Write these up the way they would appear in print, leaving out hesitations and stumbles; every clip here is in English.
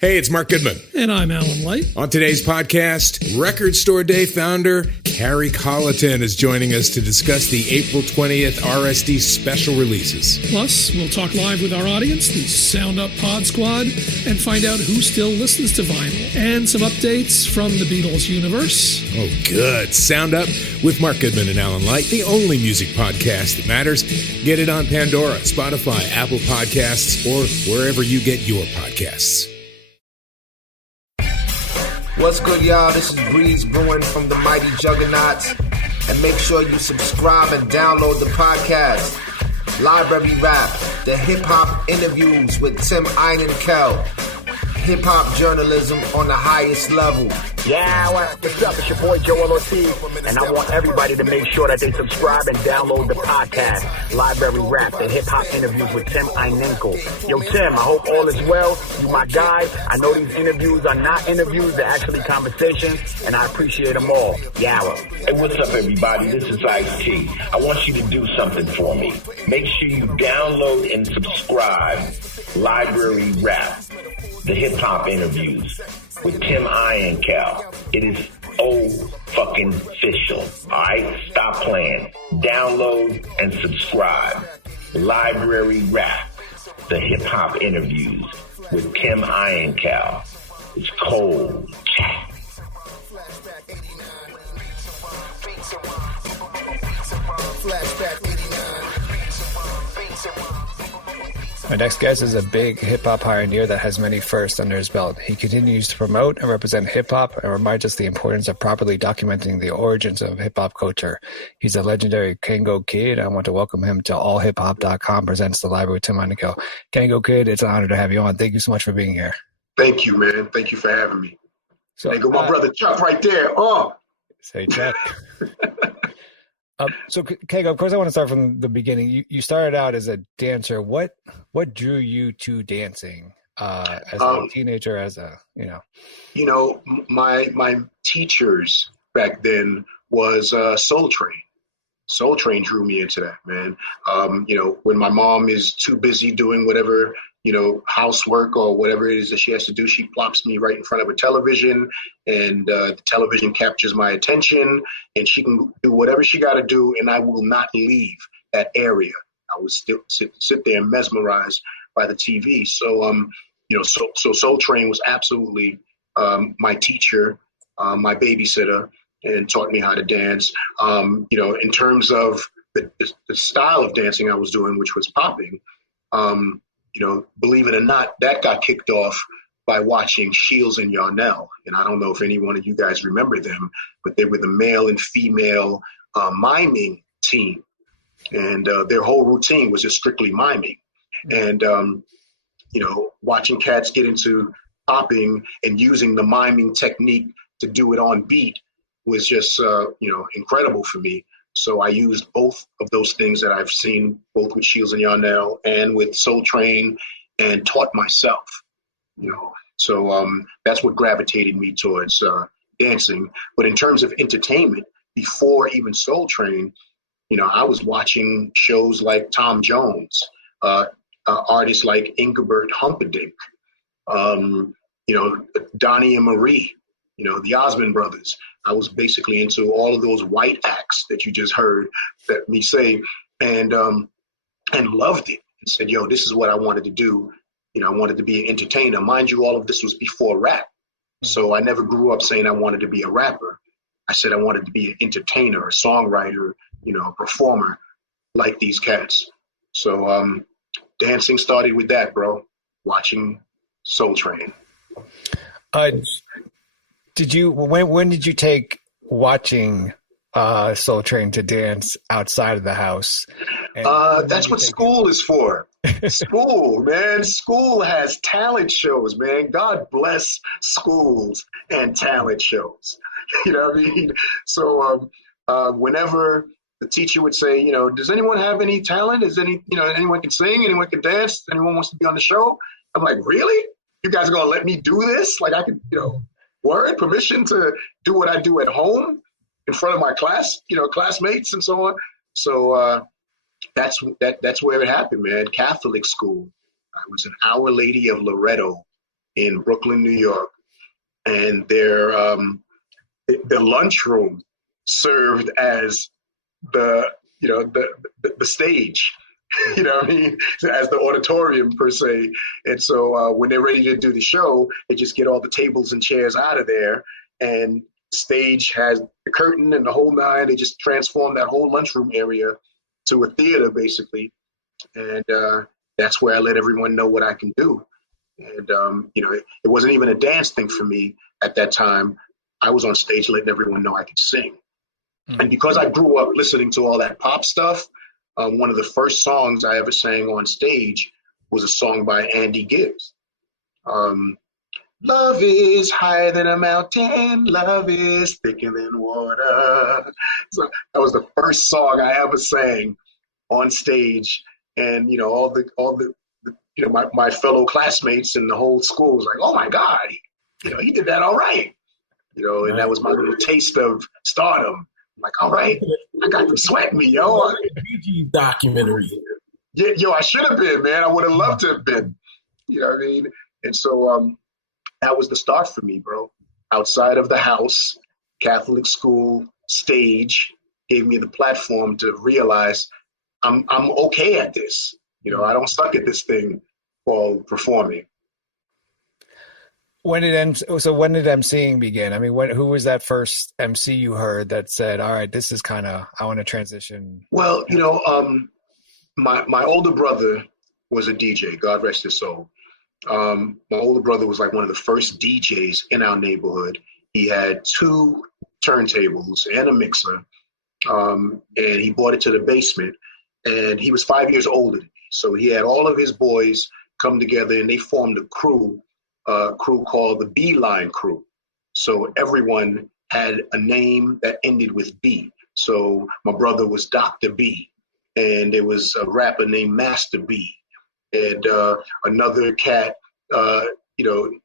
Hey, it's Mark Goodman. And I'm Alan Light. On today's podcast, Record Store Day founder Carrie Colliton is joining us to discuss the April 20th RSD special releases. Plus, we'll talk live with our audience, the Sound Up Pod Squad, and find out who still listens to vinyl. And some updates from the Beatles universe. Oh, good. Sound Up with Mark Goodman and Alan Light, the only music podcast that matters. Get it on Pandora, Spotify, Apple Podcasts, or wherever you get your podcasts. What's good, y'all? This is Breeze Brewing from the Mighty Juggernauts. And make sure you subscribe and download the podcast. Library Rap, the hip-hop interviews with Tim Einenkel. Hip-hop journalism on the highest level. Yeah, what's up? It's your boy Joel Ortiz, and I want everybody to make sure that they subscribe and download the podcast, Library Rap, the hip-hop interviews with Tim Einenkel. Yo, Tim, I hope all is well. You my guy. I know these interviews are not interviews, they're actually conversations, and I appreciate them all. Yawa. Hey, what's up, everybody? This is Ice-T. I want you to do something for me. Make sure you download and subscribe Library Rap, the hip-hop interviews with Tim Einenkel. It is fucking official. Alright? Stop playing. Download and subscribe. Library Rap, the hip-hop interviews with Tim Einenkel. It's cold. My next guest is a big hip-hop pioneer that has many firsts under his belt. He continues to promote and represent hip-hop and reminds us the importance of properly documenting the origins of hip-hop culture. He's a legendary Kangol Kid. I want to welcome him to allhiphop.com presents The Library with Tim Einenkel. Kangol Kid, it's an honor to have you on. Thank you so much for being here. Thank you, man. Thank you for having me. So, there go my brother Chuck right there. Oh, say Chuck. So, Kangol, of course, I want to start from the beginning. You started out as a dancer. What drew you to dancing as a teenager? My teachers back then was Soul Train. Soul Train drew me into that, man. When my mom is too busy doing whatever, housework or whatever it is that she has to do, she plops me right in front of a television, and the television captures my attention, and she can do whatever she got to do, and I will not leave that area. I would still sit there and mesmerized by the TV. So, so Soul Train was absolutely my teacher, my babysitter, and taught me how to dance. In terms of the style of dancing I was doing, which was popping, believe it or not, that got kicked off by watching Shields and Yarnell. And I don't know if any one of you guys remember them, but they were the male and female miming team. And their whole routine was just strictly miming. And, watching cats get into popping and using the miming technique to do it on beat was just, incredible for me. So I used both of those things that I've seen, both with Shields and Yarnell and with Soul Train, and taught myself, So that's what gravitated me towards dancing. But in terms of entertainment, before even Soul Train, I was watching shows like Tom Jones, artists like Engelbert Humperdinck, Donnie and Marie, the Osmond Brothers. I was basically into all of those white acts that you just heard me say, and loved it, and said, yo, this is what I wanted to do. I wanted to be an entertainer. Mind you, all of this was before rap. So I never grew up saying I wanted to be a rapper. I said I wanted to be an entertainer, a songwriter, a performer like these cats. So dancing started with that, bro, watching Soul Train. When did you take watching Soul Train to dance outside of the house? That's what school is for. School, man. School has talent shows, man. God bless schools and talent shows. You know what I mean? So whenever the teacher would say, does anyone have any talent? Anyone can sing? Anyone can dance? Anyone wants to be on the show? I'm like, really? You guys are going to let me do this? Like I could, word permission to do what I do at home in front of my classmates and so on. So that's where it happened, man. Catholic school. I was an Our Lady of Loretto in Brooklyn, New York, and their lunchroom served as the stage. You know what I mean? As the auditorium per se. And so when they're ready to do the show, they just get all the tables and chairs out of there, and stage has the curtain and the whole nine. They just transform that whole lunchroom area to a theater, basically. And that's where I let everyone know what I can do. And, it wasn't even a dance thing for me at that time. I was on stage letting everyone know I could sing. Mm-hmm. And because I grew up listening to all that pop stuff, one of the first songs I ever sang on stage was a song by Andy Gibbs. Love is higher than a mountain. Love is thicker than water. So that was the first song I ever sang on stage. And, all the my fellow classmates and the whole school was like, oh my God, he did that all right. And that was my little taste of stardom. I'm like, all right, I got them sweating me, yo. BG documentary. Yeah, I should have been, man. I would have loved to have been. You know what I mean? And so that was the start for me, bro. Outside of the house, Catholic school, stage gave me the platform to realize I'm okay at this. I don't suck at this thing called performing. When did MCing begin? I mean, who was that first MC you heard that said, all right, this is I want to transition? Well, my older brother was a DJ, God rest his soul. My older brother was like one of the first DJs in our neighborhood. He had 2 turntables and a mixer, and he brought it to the basement. And he was 5 years older than me. So he had all of his boys come together, and they formed a crew called the B-Line Crew. So everyone had a name that ended with B. So my brother was Dr. B, and there was a rapper named Master B, and another cat,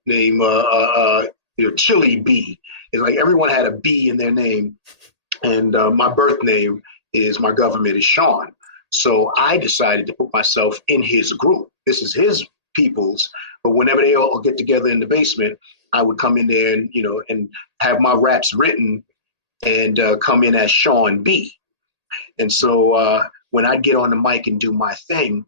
named Chili B. It's like everyone had a B in their name, and my birth name is, my government is Sean. So I decided to put myself in his group. This is his people's, but whenever they all get together in the basement, I would come in there and, and have my raps written and come in as Sean B. And so when I'd get on the mic and do my thing,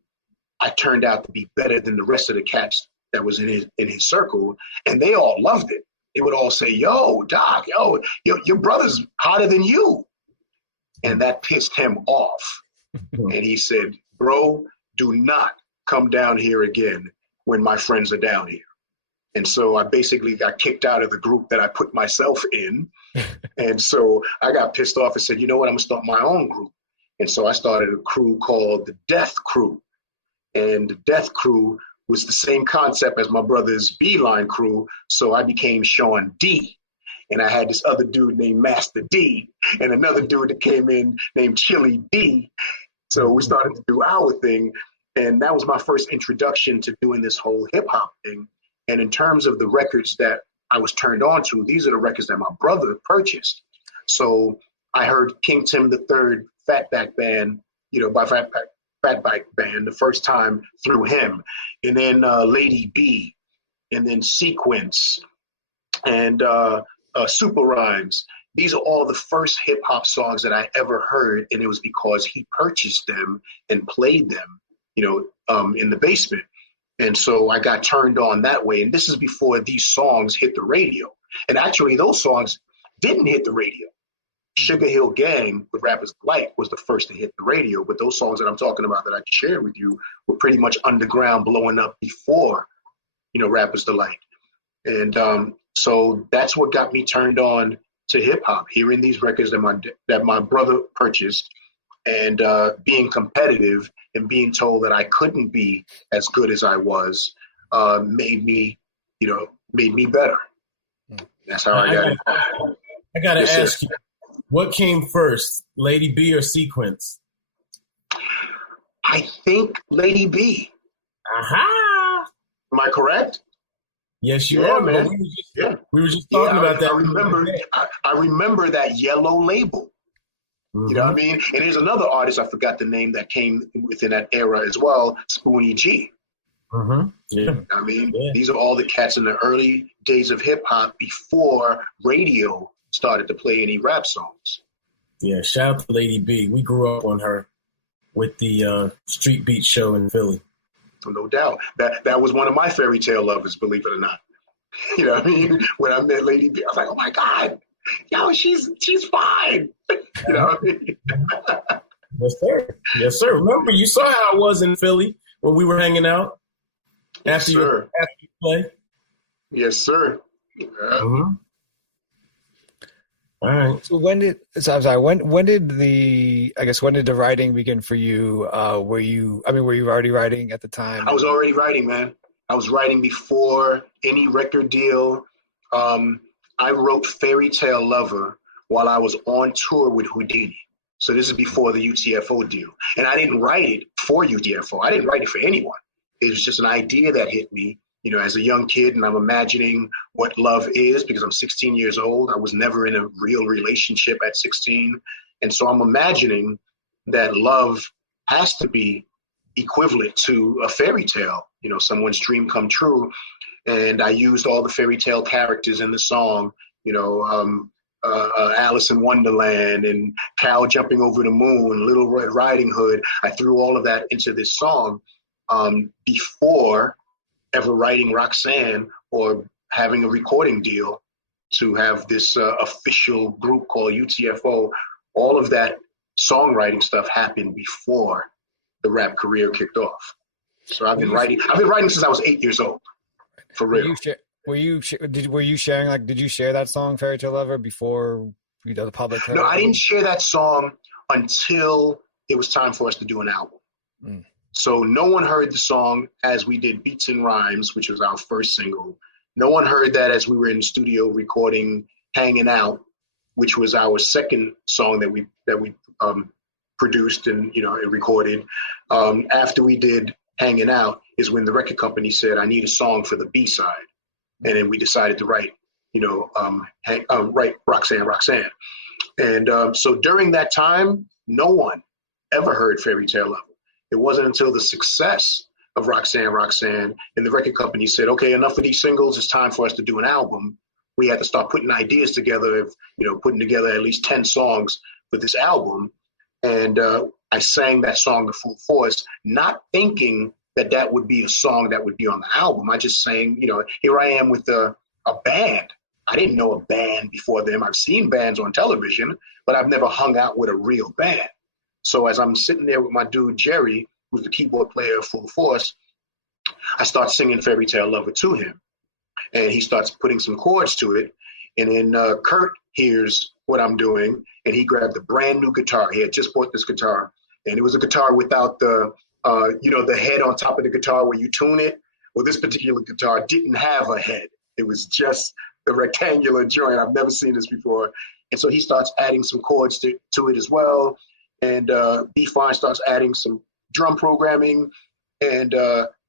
I turned out to be better than the rest of the cats that was in his circle, and they all loved it. They would all say, yo, Doc, your brother's hotter than you. And that pissed him off. And he said, bro, do not come down here again when my friends are down here. And so I basically got kicked out of the group that I put myself in. And so I got pissed off and said, you know what, I'm gonna start my own group. And so I started a crew called the Death Crew. And the Death Crew was the same concept as my brother's B-Line Crew. So I became Sean D. And I had this other dude named Master D, and another dude that came in named Chili D. So we started to do our thing. And that was my first introduction to doing this whole hip hop thing. And in terms of the records that I was turned on to, these are the records that my brother purchased. So I heard King Tim III Fatback Band, by Fatback Band the first time through him. And then Lady B, and then Sequence, and Super Rhymes. These are all the first hip hop songs that I ever heard, and it was because he purchased them and played them, in the basement. And so I got turned on that way. And this is before these songs hit the radio. And actually, those songs didn't hit the radio. Sugar Hill Gang with Rappers Delight was the first to hit the radio, but those songs that I'm talking about that I shared with you were pretty much underground, blowing up before, Rappers Delight. And so that's what got me turned on to hip hop, hearing these records that my brother purchased, and being competitive and being told that I couldn't be as good as I was made me better. That's how I got it. I got to ask you, what came first, Lady B or Sequence? I think Lady B. Aha! Am I correct? Yes, you are, man. We were just talking about that. I remember that yellow label. Mm-hmm. You know what I mean? And there's another artist, I forgot the name, that came within that era as well, Spoonie G. Mm-hmm. Yeah. I mean, these are all the cats in the early days of hip hop before radio started to play any rap songs. Yeah, shout out to Lady B. We grew up on her with the Street Beat show in Philly. No doubt. That was one of my fairy tale lovers, believe it or not. You know what I mean? When I met Lady B, I was like, oh my God, yo, she's fine. You know what I mean? Yes, sir. Yes, sir. Remember, you saw how it was in Philly when we were hanging out after you play? Yes, sir. Yeah. Mm-hmm. All right. So when did the writing begin for you? Were you already writing at the time? I was already writing, man. I was writing before any record deal. I wrote Fairy Tale Lover while I was on tour with Houdini. So this is before the UTFO deal. And I didn't write it for UTFO. I didn't write it for anyone. It was just an idea that hit me, you know, as a young kid, and I'm imagining what love is because I'm 16 years old. I was never in a real relationship at 16. And so I'm imagining that love has to be equivalent to a fairy tale, you know, someone's dream come true. And I used all the fairy tale characters in the song, you know, Alice in Wonderland and Cow jumping over the moon, Little Red Riding Hood. I threw all of that into this song before ever writing Roxanne or having a recording deal to have this official group called UTFO. All of that songwriting stuff happened before the rap career kicked off. So I've been writing since I was 8 years old, for real. Were you sharing, like, did you share that song Fairy Tale Lover before, you know, the public heard? No, I didn't share that song until it was time for us to do an album. So no one heard the song as we did Beats and Rhymes, which was our first single. No one heard that as we were in the studio recording Hanging Out, which was our second song that we produced and, you know, and recorded. After we did Hanging Out is when the record company said, I need a song for the B-side. And then we decided to write, you know, write Roxanne. And so during that time, no one ever heard Fairy Tale Lover. It wasn't until the success of Roxanne, and the record company said, okay, enough of these singles. It's time for us to do an album. We had to start putting ideas together of, you know, putting together at least 10 songs for this album. And I sang that song to full force, not thinking that that would be a song that would be on the album. I just sang, you know, here I am with a band. I didn't know a band before them. I've seen bands on television, but I've never hung out with a real band. So as I'm sitting there with my dude, Jerry, who's the keyboard player of Full Force, I start singing Fairy Tale Lover to him. And he starts putting some chords to it. And then Kurt hears what I'm doing, and he grabbed a brand new guitar. He had just bought this guitar, and it was a guitar without the, you know, the head on top of the guitar where you tune it. Well, this particular guitar didn't have a head. It was just the rectangular joint. I've never seen this before. And so he starts adding some chords to it as well. And B Fine starts adding some drum programming. And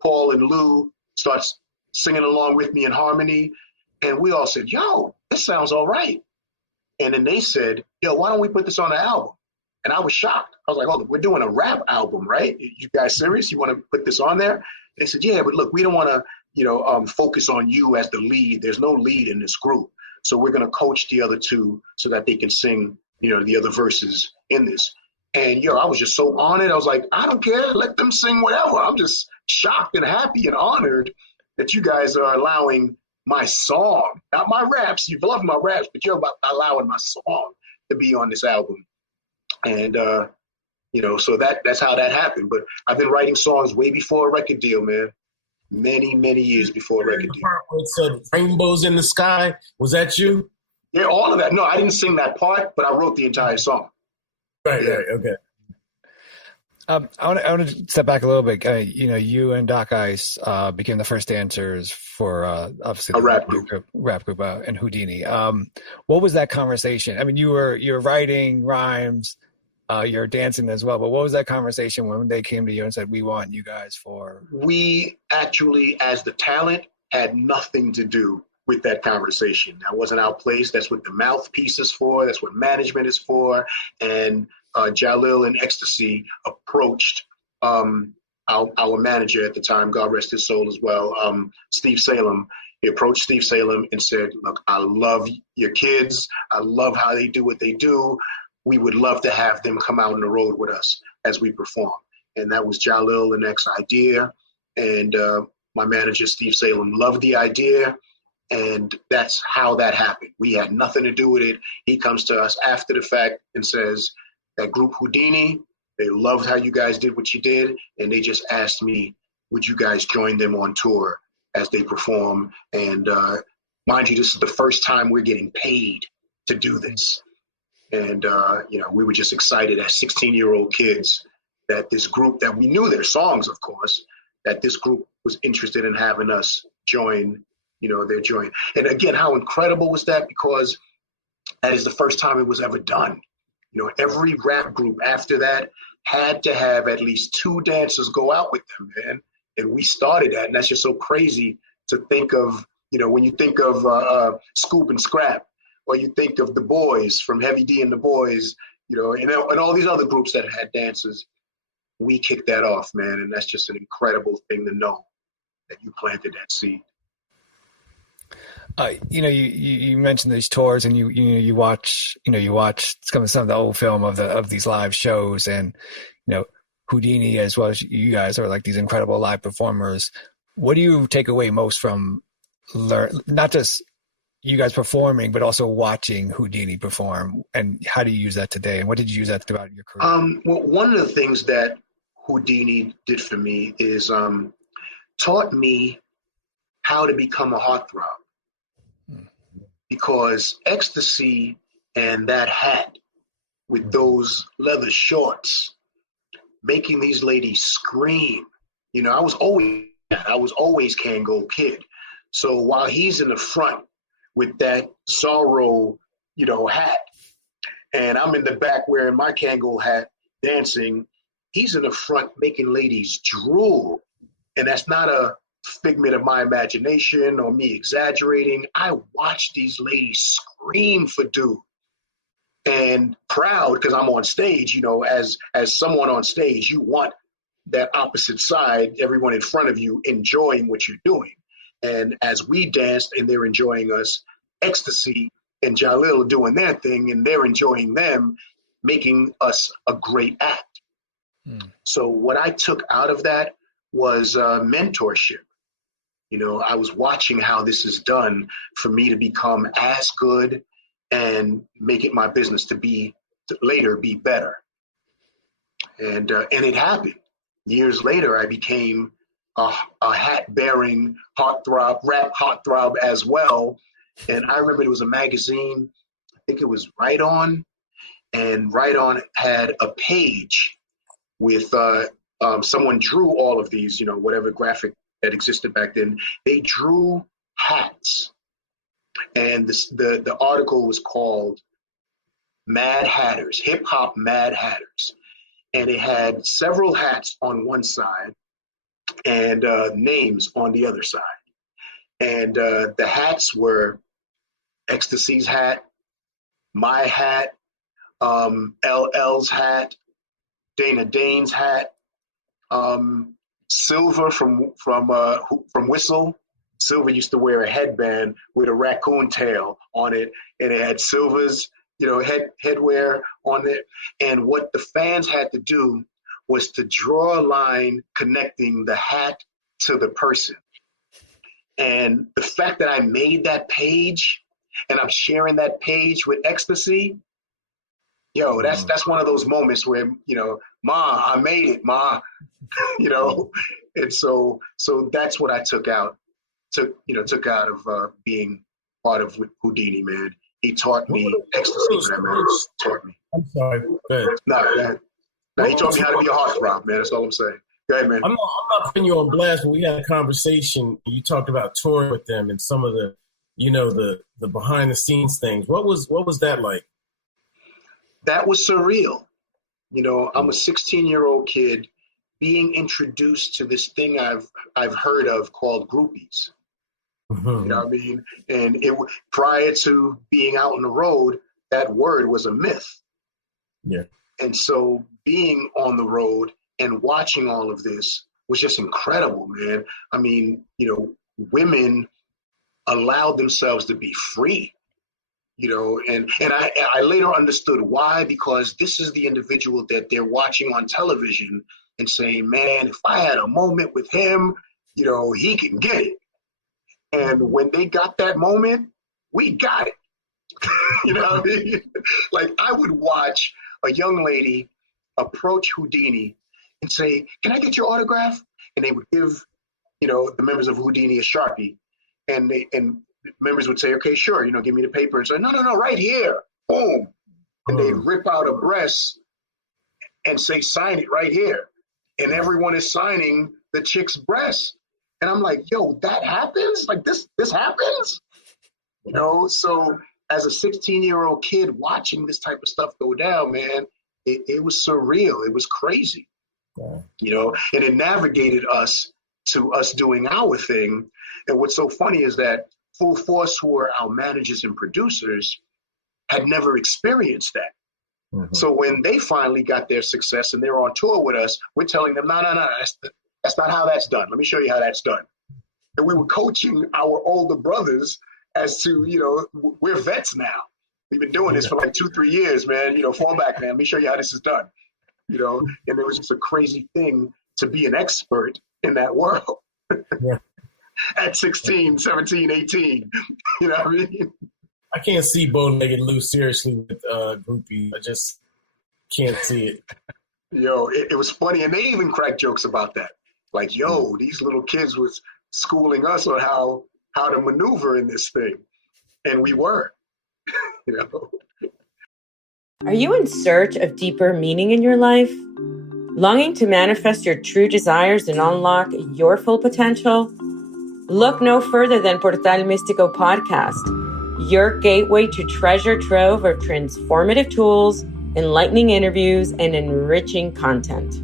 Paul and Lou starts singing along with me in harmony. And we all said, yo, this sounds all right. And then they said, yo, why don't we put this on the album? And I was shocked. I was like, oh, we're doing a rap album, right? You guys serious? You want to put this on there? They said, yeah, but look, we don't want to, you know, focus on you as the lead. There's no lead in this group. So we're going to coach the other two so that they can sing, you know, the other verses in this. And, yo, I was just so honored. I was like, I don't care. Let them sing whatever. I'm just shocked and happy and honored that you guys are allowing my song, not my raps. You've loved my raps, but you're allowing my song to be on this album. And, you know, so that's how that happened. But I've been writing songs way before a record deal, man. Many, many years before a record deal. It said Rainbows in the Sky. Was that you? Yeah, all of that. No, I didn't sing that part, but I wrote the entire song. Right, yeah. Right, okay. I want to step back a little bit. You know, you and Doc Ice became the first dancers for obviously a rap group, and Houdini. What was that conversation? I mean, you were writing rhymes, you're dancing as well. But what was that conversation when they came to you and said, "We want you guys for"? We actually, as the talent, had nothing to do with that conversation. That wasn't our place. That's what the mouthpiece is for. That's what management is for. And Jalil and Ecstasy approached our manager at the time, God rest his soul as well, Steve Salem. He approached Steve Salem and said, look, I love your kids. I love how they do what they do. We would love to have them come out on the road with us as we perform. And that was Jalil the next idea. And my manager, Steve Salem, loved the idea. And that's how that happened. We had nothing to do with it. He comes to us after the fact and says, that group Houdini, they loved how you guys did what you did. And they just asked me, would you guys join them on tour as they perform? And mind you, this is the first time we're getting paid to do this. And, we were just excited as 16-year-old kids that this group, that we knew their songs, of course, that this group was interested in having us join, their joint. And again, how incredible was that? Because that is the first time it was ever done. Every rap group after that had to have at least 2 dancers go out with them, man. And we started that. And that's just so crazy to think of, when you think of Scoop and Scrap, or you think of the Boys from Heavy D and the Boys, and all these other groups that had dancers, we kicked that off, man. And that's just an incredible thing to know that you planted that seed. You mentioned these tours, and you watch some of the old film of these live shows, and Houdini as well as you guys are like these incredible live performers. What do you take away most from not just you guys performing, but also watching Houdini perform? And how do you use that today? And what did you use that throughout your career? Well, one of the things that Houdini did for me is taught me how to become a heartthrob. Because ecstasy and that hat with those leather shorts, making these ladies scream. I was always Kangol Kid. So while he's in the front with that Zorro, hat, and I'm in the back wearing my Kangol hat dancing, he's in the front making ladies drool. And that's not a figment of my imagination or me exaggerating. I watched these ladies scream for dude, and proud because I'm on stage. As someone on stage, you want that opposite side, everyone in front of you, enjoying what you're doing. And as we danced and they're enjoying us, Ecstasy and Jalil doing their thing and they're enjoying them, making us a great act. So what I took out of that was mentorship. I was watching how this is done for me to become as good and make it my business to later be better. And it happened. Years later, I became a hat-bearing heartthrob, rap heartthrob as well. And I remember it was a magazine, I think it was Right On, and Right On had a page with someone drew all of these, whatever graphic that existed back then. They drew hats, and the article was called Mad Hatters, Hip Hop Mad Hatters, and it had several hats on one side and names on the other side. And the hats were Ecstasy's hat, my hat, LL's hat, Dana Dane's hat, Silver from Whistle. Silver used to wear a headband with a raccoon tail on it, and it had Silver's headwear on it. And what the fans had to do was to draw a line connecting the hat to the person. And the fact that I made that page and I'm sharing that page with Ecstasy, that's one of those moments where, Ma, I made it, Ma, and so that's what I took out of being part of Houdini, man. He taught me Ecstasy, man. Taught me. I'm sorry. Go ahead. No, he taught me how to be a heartthrob, man. That's all I'm saying. Go ahead, man. I'm not putting you on blast, but we had a conversation. You talked about touring with them and some of the, the behind the scenes things. What was that like? That was surreal. I'm a 16-year-old kid being introduced to this thing I've heard of called groupies. Mm-hmm. You know what I mean? And prior to being out on the road, that word was a myth. Yeah. And so being on the road and watching all of this was just incredible, man. I mean, women allowed themselves to be free, and I later understood why, because this is the individual that they're watching on television and saying, man, if I had a moment with him, he can get it. And when they got that moment, we got it. You know what I mean? Like, I would watch a young lady approach Houdini and say, can I get your autograph? And they would give, the members of Houdini a Sharpie. And members would say, okay, sure, give me the paper. And say, no, right here. Boom. And they'd rip out a breast and say, sign it right here. And everyone is signing the chick's breast. And I'm like, yo, that happens? Like, this happens? So as a 16-year-old kid watching this type of stuff go down, man, it was surreal. It was crazy, and it navigated us to us doing our thing. And what's so funny is that Full Force, who are our managers and producers, had never experienced that. Mm-hmm. So when they finally got their success and they're on tour with us, we're telling them, no, that's not how that's done. Let me show you how that's done. And we were coaching our older brothers as to, we're vets now. We've been doing this for like 2-3 years, man. Fall back, man. Let me show you how this is done. And it was just a crazy thing to be an expert in that world. Yeah. At 16, 17, 18. You know what I mean? I can't see bow-legged Lou seriously with groupies. I just can't see it. It was funny. And they even cracked jokes about that. Like, these little kids was schooling us on how to maneuver in this thing. And we were, Are you in search of deeper meaning in your life? Longing to manifest your true desires and unlock your full potential? Look no further than Portal Místico Podcast, your gateway to treasure trove of transformative tools, enlightening interviews, and enriching content.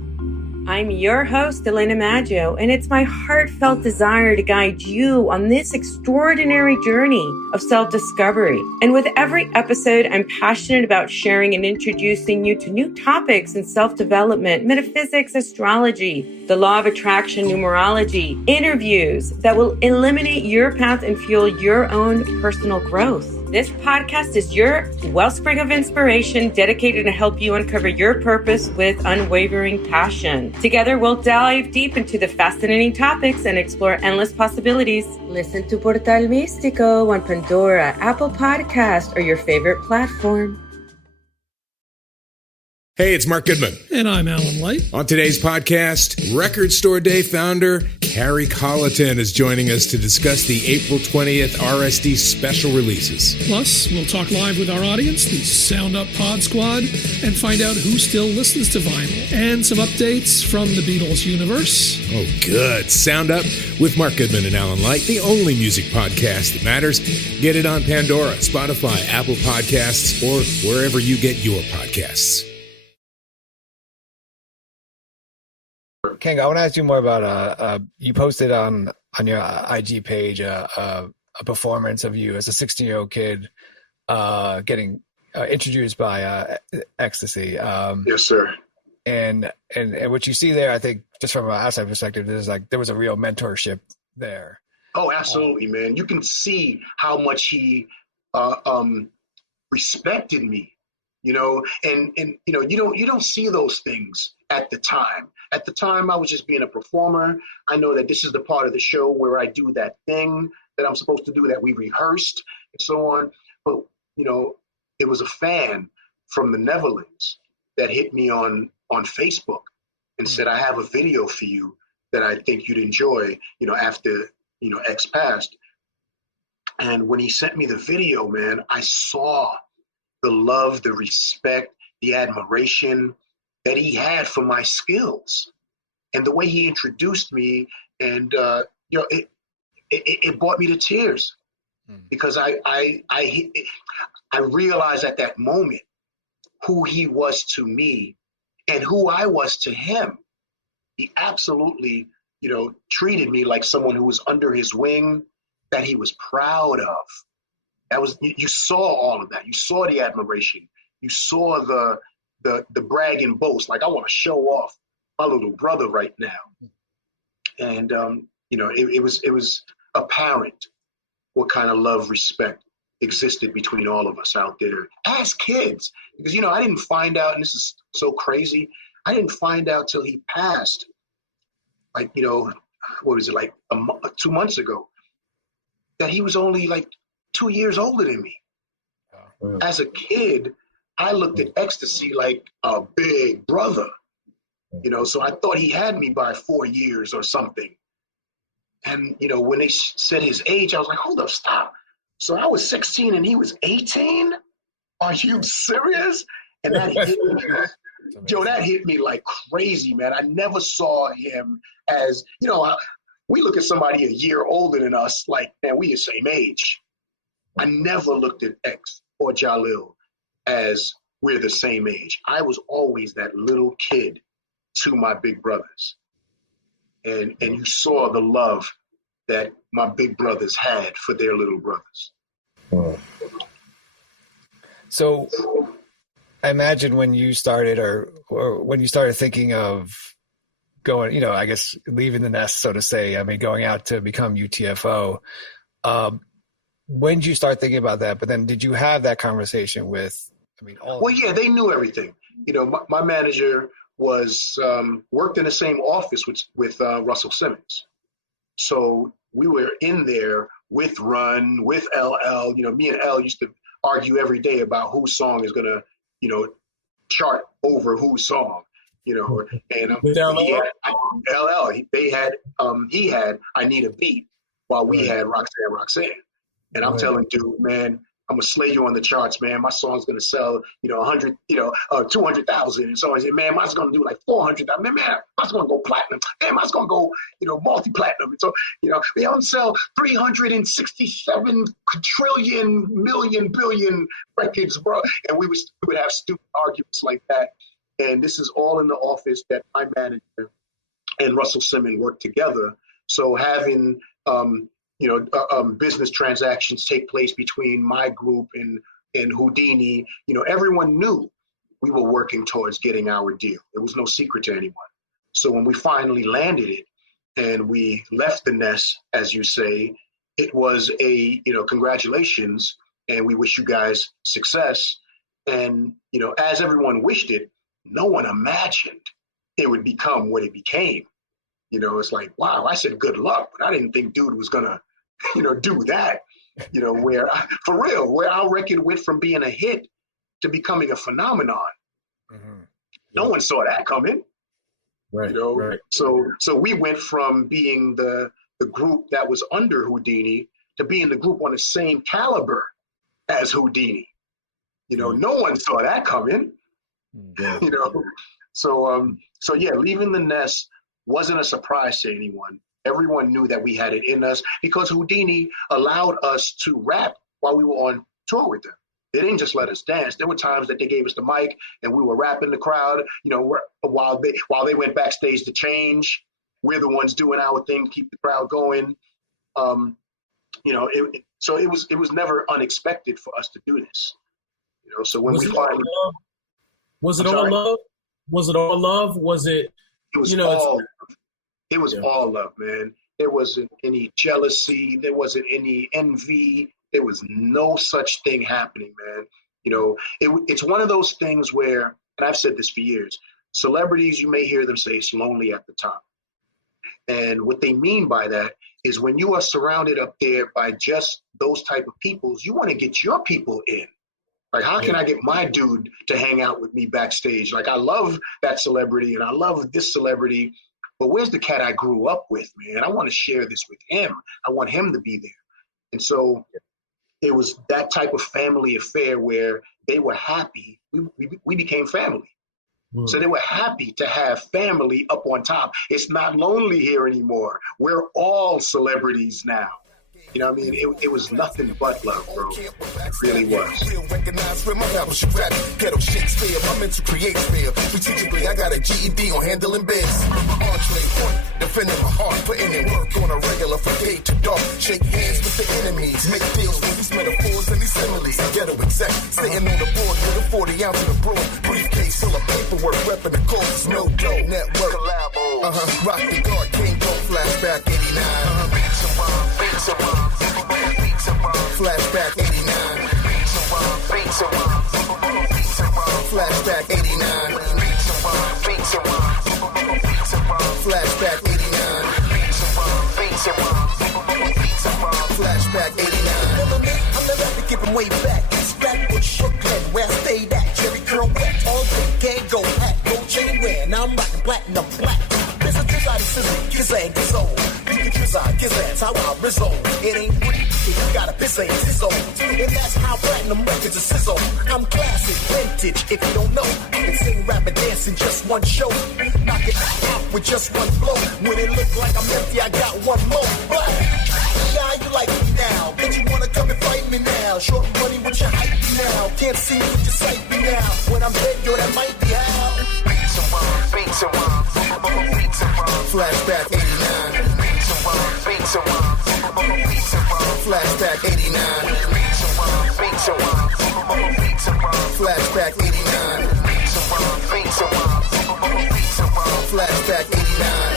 I'm your host, Elena Maggio, and it's my heartfelt desire to guide you on this extraordinary journey of self-discovery. And with every episode, I'm passionate about sharing and introducing you to new topics in self-development, metaphysics, astrology, the law of attraction, numerology, interviews that will eliminate your path and fuel your own personal growth. This podcast is your wellspring of inspiration dedicated to help you uncover your purpose with unwavering passion. Together, we'll dive deep into the fascinating topics and explore endless possibilities. Listen to Portal Místico on Pandora, Apple Podcast, or your favorite platform. Hey, it's Mark Goodman. And I'm Alan Light. On today's podcast, Record Store Day founder Carrie Colleton is joining us to discuss the April 20th RSD special releases. Plus, we'll talk live with our audience, the Sound Up Pod Squad, and find out who still listens to vinyl, and some updates from the Beatles universe. Oh, good. Sound Up with Mark Goodman and Alan Light, the only music podcast that matters. Get it on Pandora, Spotify, Apple Podcasts, or wherever you get your podcasts. Kang, I want to ask you more about, you posted on your IG page a performance of you as a 16-year-old kid getting introduced by ecstasy. Yes, sir. And what you see there, I think, just from an outside perspective, there was a real mentorship there. Oh, absolutely, man. You can see how much he respected me, and you don't see those things at the time. At the time, I was just being a performer. I know that this is the part of the show where I do that thing that I'm supposed to do, that we rehearsed and so on. But, it was a fan from the Netherlands that hit me on Facebook and said, I have a video for you that I think you'd enjoy, after, X passed. And when he sent me the video, man, I saw the love, the respect, the admiration that he had for my skills, and the way he introduced me, and it brought me to tears, because I realized at that moment who he was to me and who I was to him. He absolutely, treated me like someone who was under his wing, that he was proud of. That was, you saw all of that. You saw the admiration. You saw the brag and boast. Like, I want to show off my little brother right now. And, it was apparent what kind of love, respect existed between all of us out there as kids. Because, I didn't find out, and this is so crazy, I didn't find out till he passed, like, what was it, like 2 months ago, that he was only like 2 years older than me. Oh. As a kid, I looked at ecstasy like a big brother, so I thought he had me by 4 years or something. And, when they said his age, I was like, hold up, stop. So I was 16 and he was 18? Are you serious? And that hit me. Joe, that hit me like crazy, man. I never saw him as, we look at somebody a year older than us, like, man, we the same age. I never looked at X or Jalil as we're the same age. I was always that little kid to my big brothers. And you saw the love that my big brothers had for their little brothers. So I imagine when you started or when you started thinking of going, I guess leaving the nest, so to say, going out to become UTFO, when did you start thinking about that? But then did you have that conversation with, yeah, they knew everything. My manager was worked in the same office with Russell Simmons. So we were in there with Run, with LL. Me and L used to argue every day about whose song is going to, chart over whose song, and he had I Need a Beat while we had Roxanne. And I'm telling dude, man, I'm gonna slay you on the charts, man. My song's gonna sell, 100, 200,000. And so I said, man, mine's gonna do like 400,000. Man, mine's gonna go platinum. Man, mine's gonna go, multi-platinum. And so, they don't sell 367 trillion, million, billion records, bro. And we would have stupid arguments like that. And this is all in the office that my manager and Russell Simmons worked together. So having, business transactions take place between my group and Houdini, everyone knew we were working towards getting our deal. It was no secret to anyone. So when we finally landed it and we left the nest, as you say, it was a, congratulations, and we wish you guys success. And, as everyone wished it, no one imagined it would become what it became. It's like, wow, I said good luck, but I didn't think dude was going to, do that, where our record went from being a hit to becoming a phenomenon. Mm-hmm. No one saw that coming. Right. Right. So we went from being the group that was under Houdini to being the group on the same caliber as Houdini. No one saw that coming. Yeah. So leaving the nest wasn't a surprise to anyone. Everyone knew that we had it in us because Houdini allowed us to rap while we were on tour with them. They didn't just let us dance. There were times that they gave us the mic and we were rapping the crowd, while they went backstage to change. We're the ones doing our thing, keep the crowd going. So it was never unexpected for us to do this. So when we finally, was it all love? Was it all love? Was it? It was all. It was all love, man. There wasn't any jealousy. There wasn't any envy. There was no such thing happening, man. It's one of those things where, and I've said this for years, celebrities, you may hear them say it's lonely at the top. And what they mean by that is when you are surrounded up there by just those type of peoples, you want to get your people in. Like, how can I get my dude to hang out with me backstage? Like, I love that celebrity and I love this celebrity, but where's the cat I grew up with, man? I want to share this with him. I want him to be there. And so it was that type of family affair where they were happy. We became family. Mm. So they were happy to have family up on top. It's not lonely here anymore. We're all celebrities now. You know what I mean? It was nothing but love, bro. It really was. Ghetto Shakespeare, my mental creative fear. Strategically, I got a GED on handling biz. Entree point, defending my heart, putting in work on a regular from day to dark. Shake hands with the enemies, make deals with these metaphors and these similes. Ghetto exec, sitting on the board with a 40 ounce of the broad. Briefcase full of paperwork, repping the cause, no dough. Network, rock the guard, can't go flash. Flashback 89. Flashback 89. Flashback 89. Flashback 89. Flashback 89. Remember me? I'm the rapper, keep him way back. It's Blackbush, Brooklyn, where I stayed at. Jerry curl wet, all day, can't go hat, no chain wear. Now I'm rocking platinum black. There's a trick out of sizzle, kiss and kiss on. You can kiss on, kiss that's how I rizzle. It ain't free, if you got a piss and sizzle. And that's how platinum records are sizzle. I'm classic, vintage, if you don't know. I can sing, rap, and dance in just one show. Knock it out with just one blow. When it look like I'm empty, I got one more. But now you like me now. Don't you wanna come and fight me now? Short money with your hype me now. Can't see me with your sight me now. When I'm dead, yo, that might be how. Flashback 89. Flashback 89. Flashback 89. Flashback 89.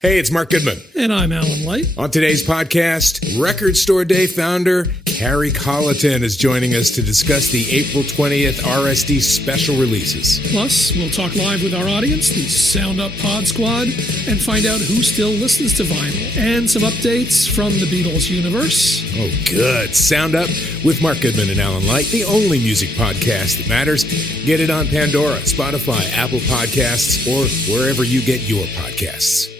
Hey, it's Mark Goodman. And I'm Alan Light. On today's podcast, Record Store Day founder Carrie Colleton is joining us to discuss the April 20th RSD special releases. Plus, we'll talk live with our audience, the Sound Up Pod Squad, and find out who still listens to vinyl. And some updates from the Beatles universe. Oh, good. Sound Up with Mark Goodman and Alan Light, the only music podcast that matters. Get it on Pandora, Spotify, Apple Podcasts, or wherever you get your podcasts.